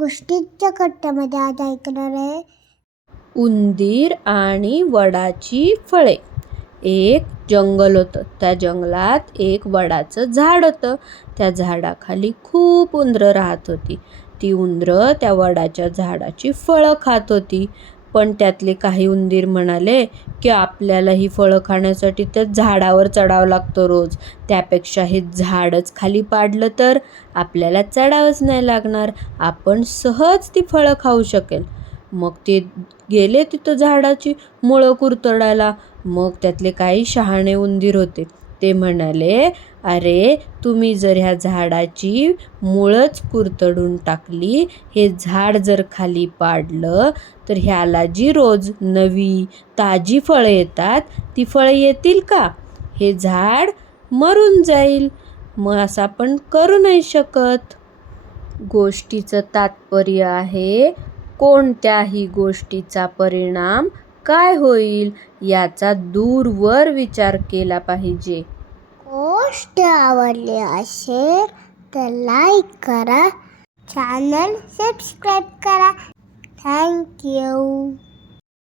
गोष्टीच्या कट्ट्यामध्ये आज ऐकणार आहे उंदीर आणि वडाची फळे. एक जंगल होतं. त्या जंगलात एक वडाचं झाड होतं. त्या झाडाखाली खूप उंदरं राहत होती. ती उंदरं त्या वडाच्या झाडाची फळं खात होती. पण त्यातले काही उंदीर म्हणाले की आपल्याला ही फळं खाण्यासाठी त्या झाडावर चढावं लागतं रोज. त्यापेक्षा हे झाडच खाली पाडलं तर आपल्याला चढावंच नाही लागणार. आपण सहज ती फळं खाऊ शकेल. मग ते गेले तिथं झाडाची मुळं कुरतडायला. मग त्यातले काही शहाणे उंदीर होते. ते म्हणाले, अरे तुम्ही जर ह्या झाडाची मुळंच कुरतडून टाकली, हे झाड जर खाली पाडलं तर ह्याला जी रोज नवी ताजी फळं येतात ती फळं येतील का? हे झाड मरून जाईल. मग असं आपण करू नाही शकत. गोष्टीचं तात्पर्य आहे, कोणत्याही गोष्टीचा परिणाम काय होईल याचा दूरवर विचार केला पाहिजे. गोष्ट आवडली असेल तर लाईक करा, चॅनल सबस्क्राईब करा. थँक्यू.